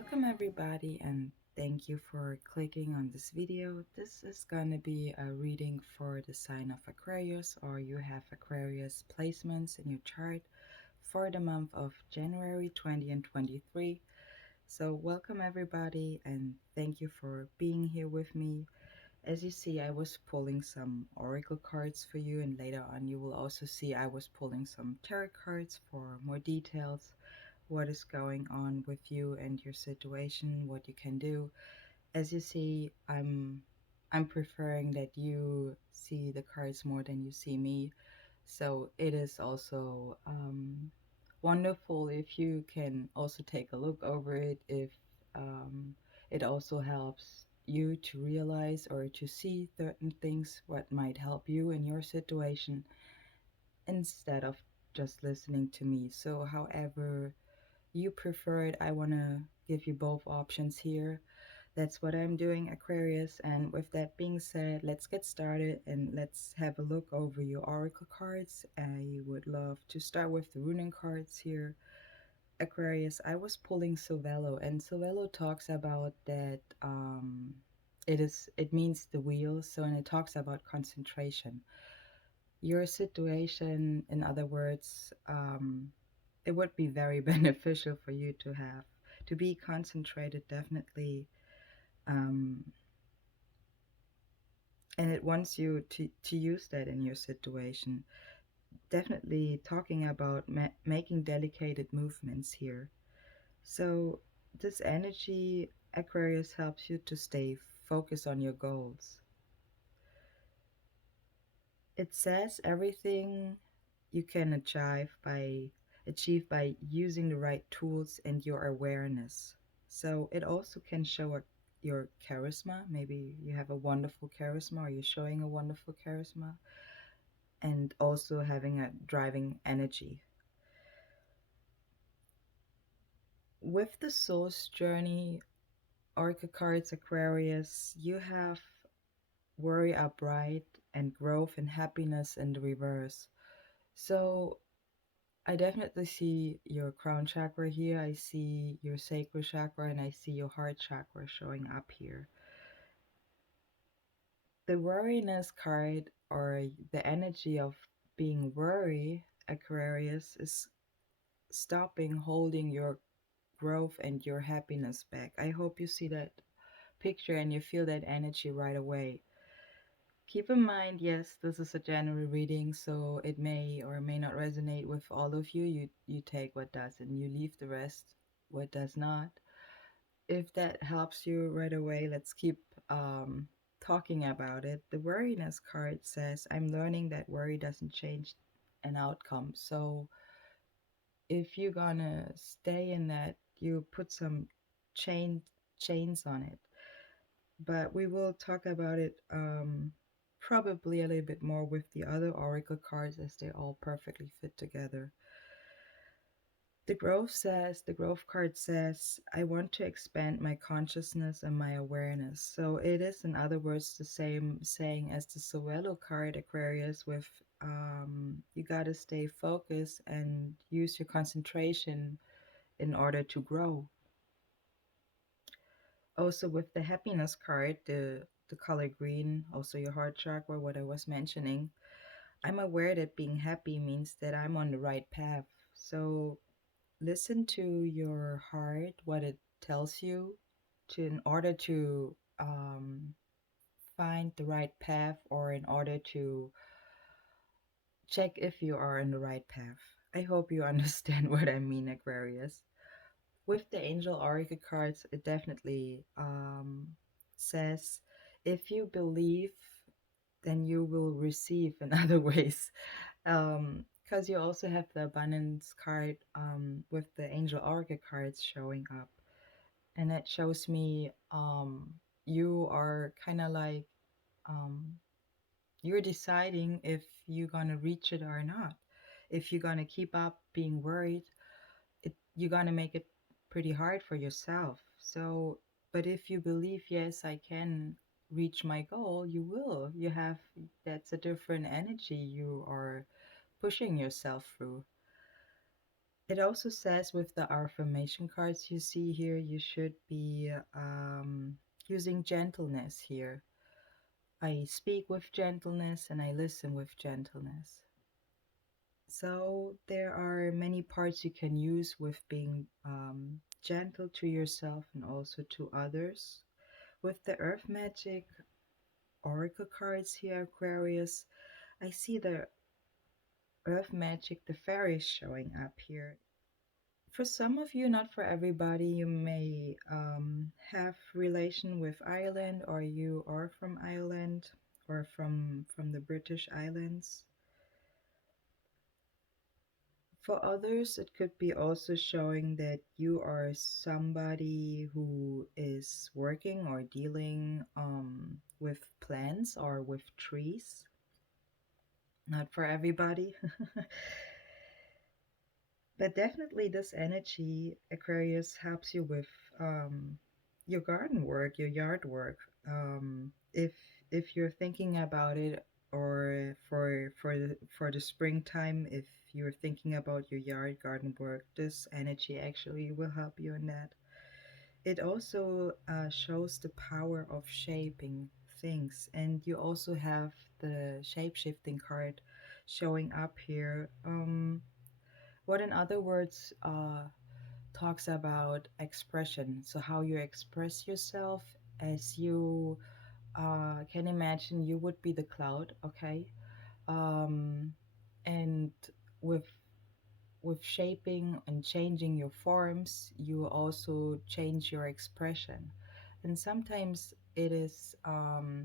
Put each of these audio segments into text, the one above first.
Welcome everybody and thank you for clicking on this video. This is going to be a reading for the sign of Aquarius, or you have Aquarius placements in your chart for the month of January 20 and 23. So welcome everybody and thank you for being here with me. As you see, I was pulling some oracle cards for you, and later on you will also see I was pulling some tarot cards for more details, what is going on with you and your situation, what you can do. As you see, I'm preferring that you see the cards more than you see me. So it is also wonderful if you can also take a look over it, if um, it also helps you to realize or to see certain things what might help you in your situation instead of just listening to me. So however you prefer it, I want to give you both options here. That's what I'm doing, Aquarius. And with that being said, let's get started and let's have a look over your oracle cards. I would love to start with the runing cards here. Aquarius, I was pulling Sovello, and Sovello talks about that it means the wheel, so and it talks about concentration. Your situation, in other words, it would be very beneficial for you to be concentrated, definitely, um, and it wants you to use that in your situation. Definitely talking about making delicate movements here. So this energy, Aquarius, helps you to stay focused on your goals. It says everything you can achieve by using the right tools and your awareness. So it also can show your charisma. Maybe you have a wonderful charisma, or you're showing a wonderful charisma, and also having a driving energy. With the soul's journey, Oracle cards, Aquarius, you have worry upright and growth and happiness in the reverse. So I definitely see your crown chakra here. I see your sacral chakra and I see your heart chakra showing up here. The worriness card, or the energy of being worry, Aquarius, is stopping holding your growth and your happiness back. I hope you see that picture and you feel that energy right away. Keep in mind, yes, this is a general reading, so it may or may not resonate with all of you. You take what does and you leave the rest what does not. If that helps you right away, let's keep talking about it. The worriness card says, I'm learning that worry doesn't change an outcome. So if you're gonna stay in that, you put some chain chains on it. But we will talk about it probably a little bit more with the other oracle cards, as they all perfectly fit together. The growth card says, I want to expand my consciousness and my awareness. So it is, in other words, the same saying as the Sowelo card, Aquarius, with you got to stay focused and use your concentration in order to grow. Also, with the happiness card, the color green, also your heart chakra, what I was mentioning, I'm aware that being happy means that I'm on the right path. So listen to your heart, what it tells you, to in order to find the right path, or in order to check if you are on the right path. I hope you understand what I mean, Aquarius. With the angel oracle cards, it definitely says, if you believe, then you will receive in other ways. Because you also have the abundance card with the angel oracle cards showing up, and that shows me you are kind of like um, you're deciding if you're gonna reach it or not. If you're gonna keep up being worried, you're gonna make it pretty hard for yourself. So, but if you believe, yes, I can reach my goal, you will. You have That's a different energy you are pushing yourself through. It also says with the affirmation cards you see here, you should be using gentleness here. I speak with gentleness and I listen with gentleness. So there are many parts you can use with being gentle to yourself and also to others. With the Earth Magic Oracle cards here, Aquarius, I see the Earth Magic, the fairies showing up here. For some of you, not for everybody, you may have relation with Ireland, or you are from Ireland, or from the British Islands. For others, it could be also showing that you are somebody who is working or dealing with plants or with trees. Not for everybody. But definitely this energy, Aquarius, helps you with your garden work, your yard work. If you're thinking about it, or for the springtime, if you're thinking about your yard garden work, this energy actually will help you in that. It also shows the power of shaping things, and you also have the shape shifting card showing up here. What in other words talks about expression. So how you express yourself, as you can imagine, you would be the cloud, okay? Um, and with with shaping and changing your forms, you also change your expression. And sometimes it is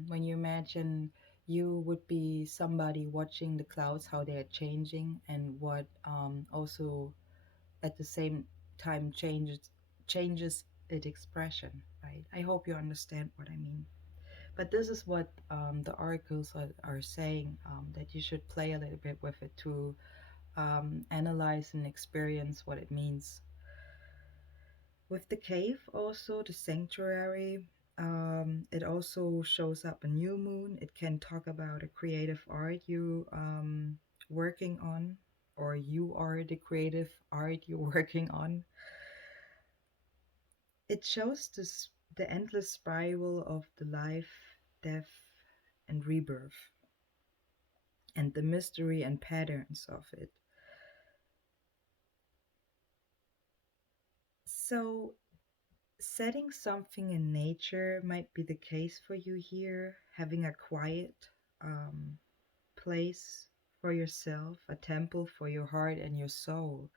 when you imagine you would be somebody watching the clouds, how they are changing, and what also at the same time changes its expression, right? I hope you understand what I mean. But this is what the oracles are saying, that you should play a little bit with it to analyze and experience what it means. With the cave, also the sanctuary, it also shows up a new moon. It can talk about a creative art you working on, or you are the creative art you're working on. It shows the endless spiral of the life, death, and rebirth, and the mystery and patterns of it. So, setting something in nature might be the case for you here, having a quiet um, place for yourself, a temple for your heart and your soul.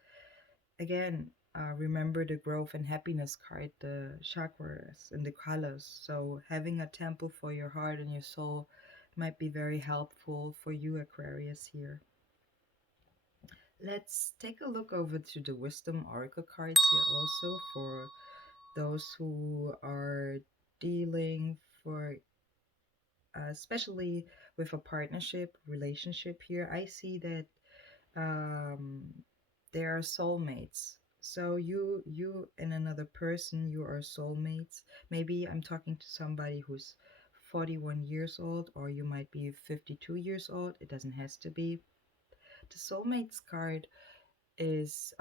Again, remember the growth and happiness card, the chakras and the colors. So having a temple for your heart and your soul might be very helpful for you, Aquarius, here. Let's take a look over to the wisdom oracle cards here also, for those who are dealing for especially with a partnership relationship here. I see that um, they are soulmates. So you and another person, you are soulmates. Maybe I'm talking to somebody who's 41 years old, or you might be 52 years old. It doesn't has to be. The soulmates card is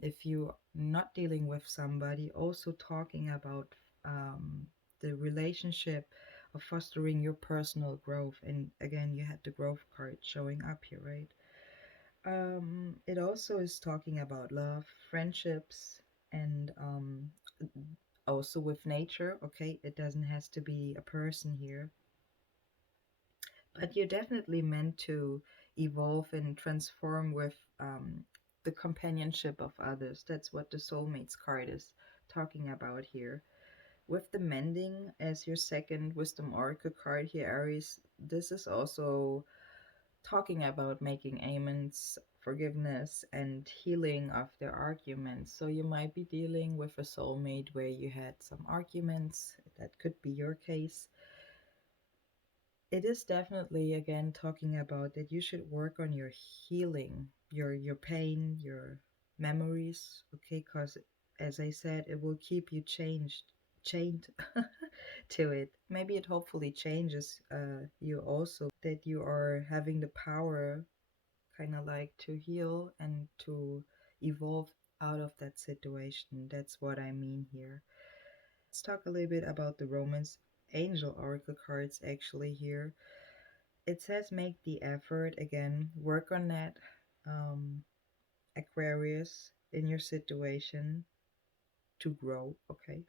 if you're not dealing with somebody, also talking about um, the relationship of fostering your personal growth. And again, you had the growth card showing up here, right? It also is talking about love, friendships, and also with nature. Okay, it doesn't has to be a person here, but you're definitely meant to evolve and transform with the companionship of others. That's what the soulmates card is talking about here. With the mending as your second wisdom oracle card here, Aries, this is also talking about making amends, forgiveness, and healing of their arguments. So you might be dealing with a soulmate where you had some arguments. That could be your case. It is definitely again talking about that you should work on your healing, your pain, your memories, okay? Because as I said, it will keep you chained to it. Maybe it hopefully changes you also, that you are having the power kind of like to heal and to evolve out of that situation. That's what I mean here. Let's talk a little bit about the Romance Angel Oracle cards actually here. It says make the effort again, work on that, um, Aquarius, in your situation to grow, okay?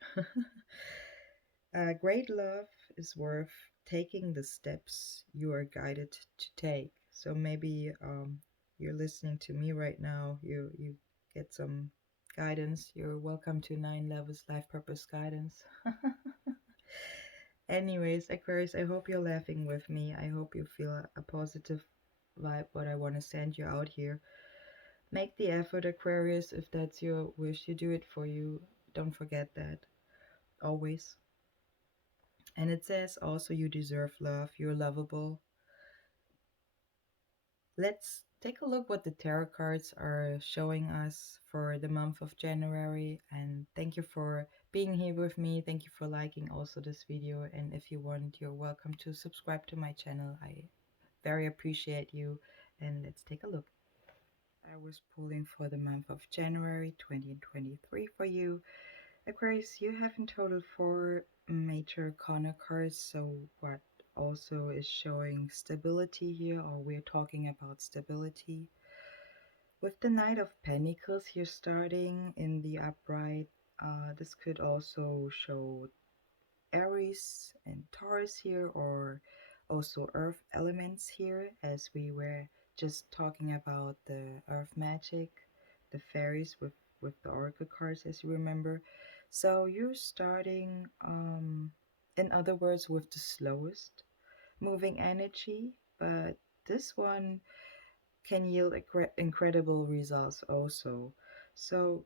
Great love is worth taking the steps you are guided to take. So maybe you're listening to me right now, you get some guidance. You're welcome to 9 Levels Life Purpose Guidance. Anyways, Aquarius, I hope you're laughing with me. I hope you feel a positive vibe, what I want to send you out here. Make the effort, Aquarius. If that's your wish, you do it for you. Don't forget that. Always. And it says also you deserve love. You're lovable. Let's take a look what the tarot cards are showing us for the month of January. And thank you for being here with me. Thank you for liking also this video. And if you want, you're welcome to subscribe to my channel. I very appreciate you. And let's take a look. I was pulling for the month of January 2023 for you. Aquarius, you have in total 4 major arcana cards. So what also is showing stability here, or we're talking about stability. With the Knight of Pentacles here starting in the upright, this could also show Aries and Taurus here, or also earth elements here, as we were just talking about the earth magic, the fairies with the oracle cards, as you remember. So you're starting, in other words, with the slowest moving energy, but this one can yield incredible results also. So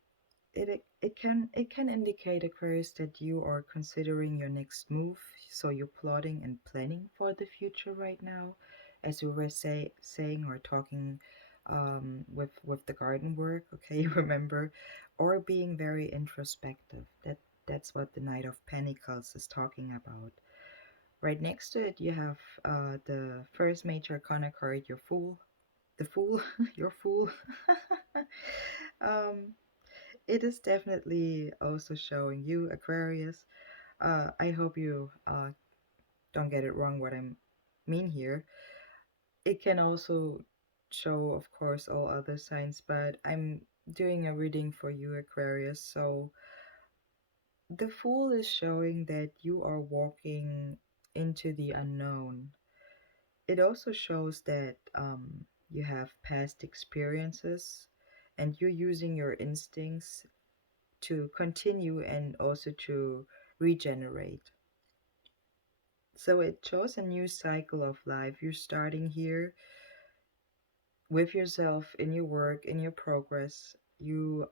it can indicate, Aquarius, that you are considering your next move. So you're plotting and planning for the future right now, as we were saying or talking, with the garden work. Okay, you remember, or being very introspective. That's what the Knight of Pentacles is talking about. Right next to it, you have the first major arcana card, your Fool. The Fool, your Fool. um, it is definitely also showing you, Aquarius. I hope you don't get it wrong what I mean here. It can also show, of course, all other signs, but I'm doing a reading for you, Aquarius. So the Fool is showing that you are walking into the unknown. It also shows that you have past experiences and you're using your instincts to continue and also to regenerate. So it shows a new cycle of life. You're starting here with yourself, in your work, in your progress. You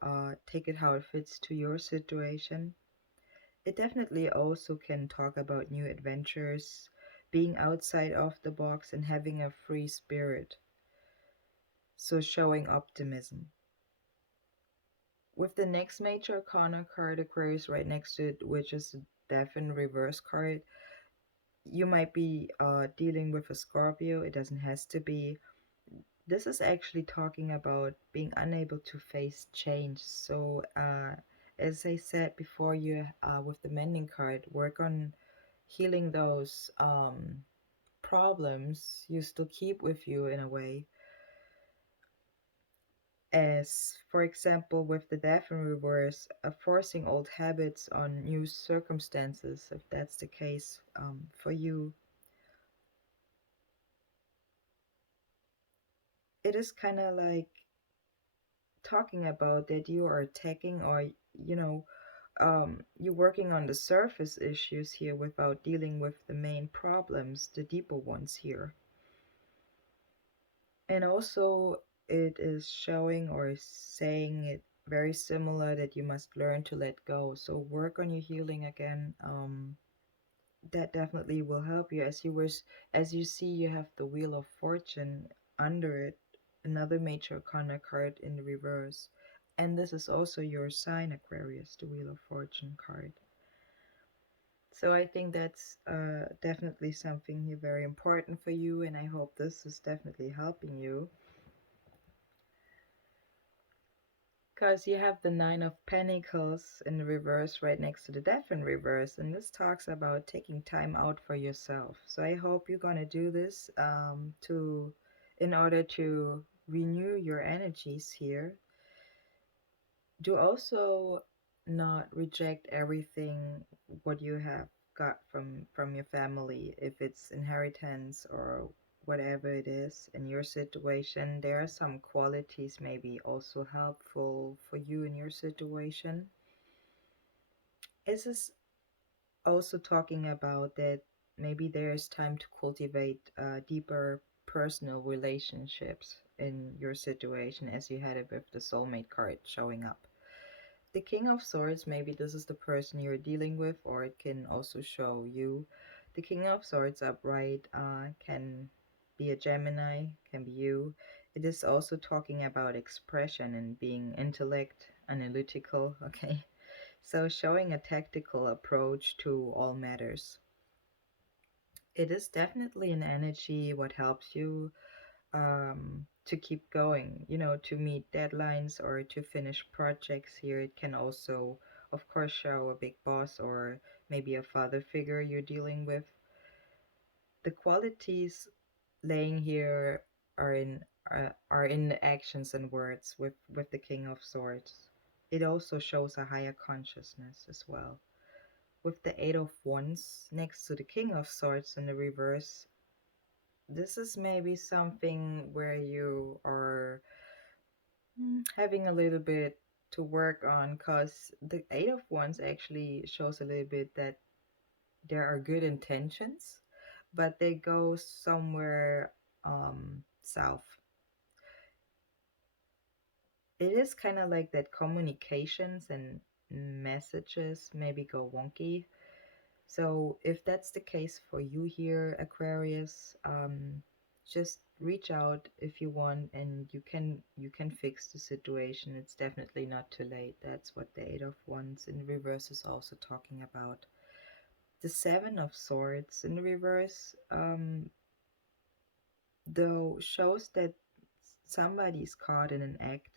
take it how it fits to your situation. It definitely also can talk about new adventures, being outside of the box and having a free spirit. So showing optimism. With the next major arcana card, Aquarius, right next to it, which is the Death in Reverse card, you might be dealing with a Scorpio. It doesn't has to be. This is actually talking about being unable to face change. So as I said before, you with the Mending card, work on healing those problems you still keep with you in a way. As, for example, with the Death in Reverse, forcing old habits on new circumstances, if that's the case for you. It is kind of like talking about that you are attacking, or, you know, you're working on the surface issues here without dealing with the main problems, the deeper ones here. And also, it is showing or saying it very similar that you must learn to let go. So work on your healing again. That definitely will help you. As you see, you have the Wheel of Fortune under it, another major arcana card in the reverse. And this is also your sign, Aquarius, the Wheel of Fortune card. So I think that's definitely something here very important for you, and I hope this is definitely helping you. Because you have the Nine of Pentacles in the reverse right next to the Death in reverse, and this talks about taking time out for yourself. So I hope you're gonna do this in order to renew your energies here. Do also not reject everything what you have got from your family, if it's inheritance or whatever it is in your situation. There are some qualities maybe also helpful for you in your situation. This is also talking about that maybe there's time to cultivate deeper personal relationships in your situation, as you had it with the soulmate card showing up. The King of Swords, maybe this is the person you're dealing with, or it can also show you. The King of Swords upright can be a Gemini, can be you. It is also talking about expression and being intellect, analytical, okay? So showing a tactical approach to all matters. It is definitely an energy what helps you to keep going, to meet deadlines or to finish projects here. It can also, of course, show a big boss or maybe a father figure you're dealing with. The qualities laying here are in the actions and words with the King of Swords. It also shows a higher consciousness as well. With the Eight of Wands next to the King of Swords in the reverse, this is maybe something where you are having a little bit to work on, because the Eight of Wands actually shows a little bit that there are good intentions, but they go somewhere south. It is kind of like that communications and messages maybe go wonky. So if that's the case for you here, Aquarius, just reach out if you want, and you can fix the situation. It's definitely not too late. That's what the Eight of Wands in reverse is also talking about. The Seven of Swords in the reverse, though, shows that somebody's caught in an act.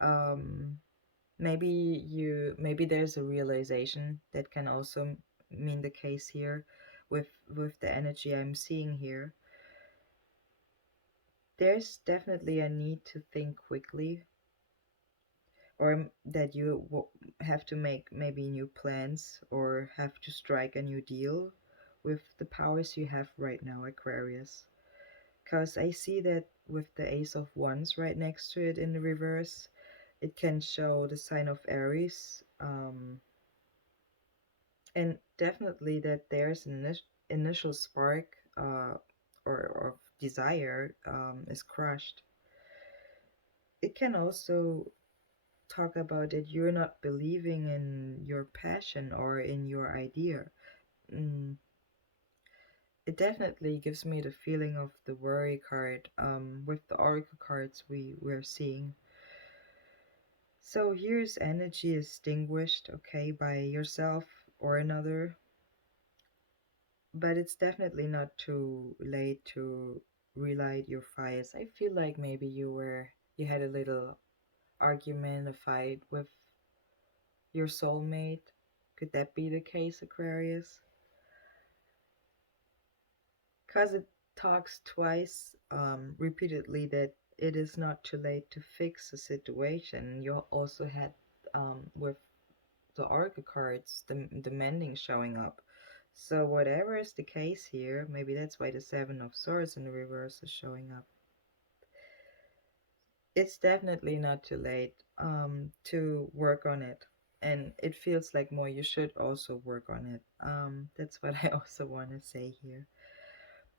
Um, maybe there's a realization that can also mean the case here with the energy I'm seeing here. There's definitely a need to think quickly, or that you have to make maybe new plans or have to strike a new deal with the powers you have right now, Aquarius. Because I see that with the Ace of Wands right next to it in the reverse, it can show the sign of Aries. And definitely that there's an initial spark or of desire is crushed. It can also talk about that you're not believing in your passion or in your idea. Mm, it definitely gives me the feeling of the worry card with the oracle cards we're seeing. So here's energy extinguished, okay, by yourself or another, but it's definitely not too late to relight your fires. I feel like maybe you had a little argument, a fight with your soulmate. Could that be the case, Aquarius? Because it talks twice, repeatedly, that it is not too late to fix a situation. You also had with the oracle cards, the mending showing up. So whatever is the case here, maybe that's why the Seven of Swords in the reverse is showing up. It's definitely not too late to work on it. And it feels like more you should also work on it. That's what I also want to say here.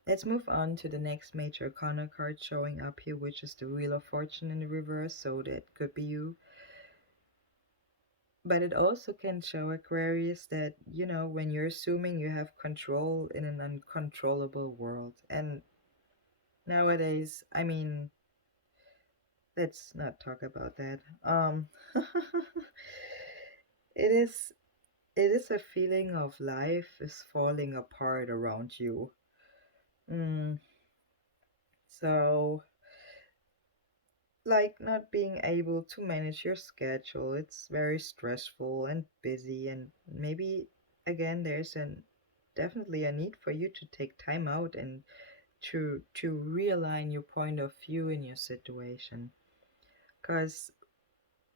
Let's move on to the next major arcana card showing up here, which is the Wheel of Fortune in the reverse. So that could be you. But it also can show, Aquarius, that, when you're assuming you have control in an uncontrollable world. And nowadays, I mean, let's not talk about that. It is it is a feeling of life is falling apart around you. Mm, so like not being able to manage your schedule. It's very stressful and busy, and maybe again there's an definitely a need for you to take time out and to realign your point of view in your situation. Because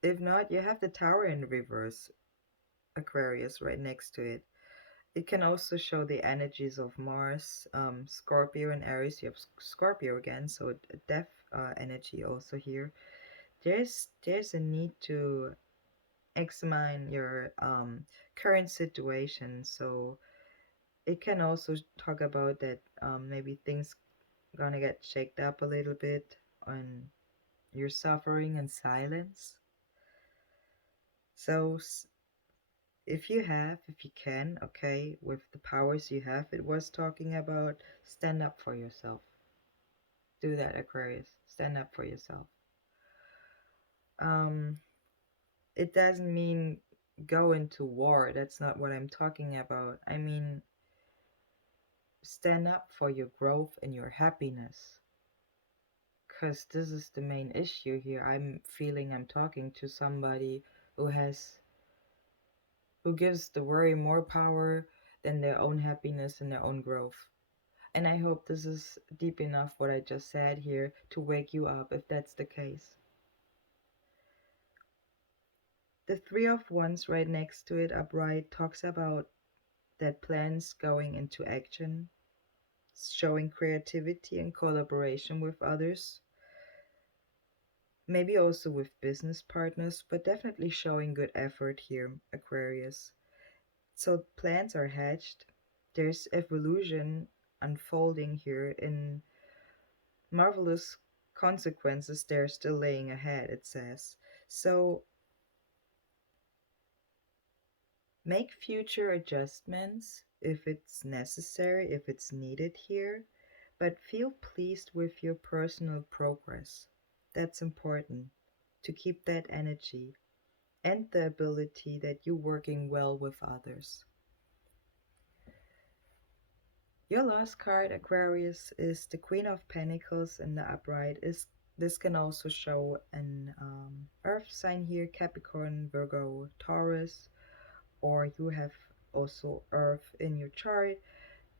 if not, you have the tower in reverse, Aquarius, right next to it. It can also show the energies of Mars, Scorpio, and Aries. You have Scorpio again, so a death energy also here. There's a need to examine your current situation. So it can also talk about that maybe things gonna get shaked up a little bit, and you're suffering in silence. So if you can, okay, with the powers you have, it was talking about stand up for yourself. Do that, Aquarius. Stand up for yourself. Um, it doesn't mean go into war. That's not what I'm talking about. I mean, stand up for your growth and your happiness. Because this is the main issue here. I'm feeling I'm talking to somebody who gives the worry more power than their own happiness and their own growth. And I hope this is deep enough what I just said here to wake you up if that's the case. The Three of Wands right next to it upright talks about that plans going into action, showing creativity and collaboration with others, maybe also with business partners, but definitely showing good effort here, Aquarius. So plans are hatched. There's evolution unfolding here in marvelous consequences they're still laying ahead, it says. So make future adjustments if it's necessary, if it's needed here, but feel pleased with your personal progress. That's important to keep that energy and the ability that you're working well with others. Your last card, Aquarius, is the Queen of Pentacles in the upright. Is this can also show an Earth sign here, Capricorn, Virgo, Taurus, or you have also Earth in your chart.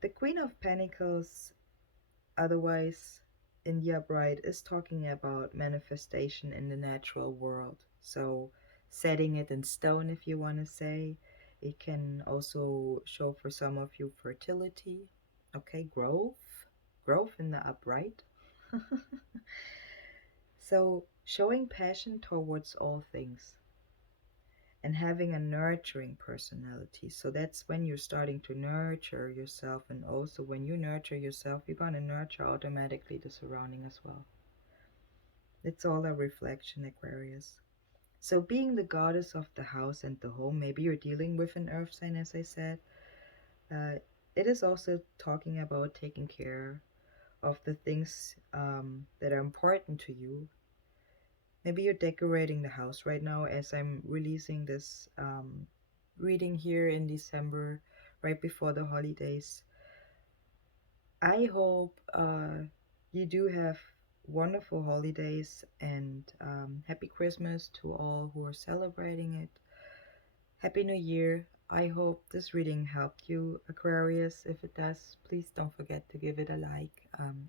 The Queen of Pentacles, otherwise in the upright, is talking about manifestation in the natural world. So setting it in stone, if you want to say. It can also show for some of you fertility, okay, growth in the upright. So showing passion towards all things and having a nurturing personality. So that's when you're starting to nurture yourself, and also when you nurture yourself, you're going to nurture automatically the surrounding as well. It's all a reflection, Aquarius. So being the goddess of the house and the home, maybe you're dealing with an earth sign, as I said. It is also talking about taking care of the things that are important to you. Maybe you're decorating the house right now as I'm releasing this reading here in December, right before the holidays. I hope you do have wonderful holidays, and happy Christmas to all who are celebrating it. Happy New Year. I hope this reading helped you, Aquarius. If it does, please don't forget to give it a like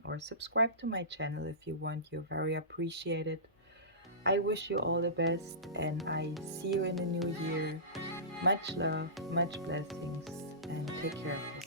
or subscribe to my channel if you want. You're very appreciated. I wish you all the best, and I see you in the new year. Much love, much blessings, and take care of yourself.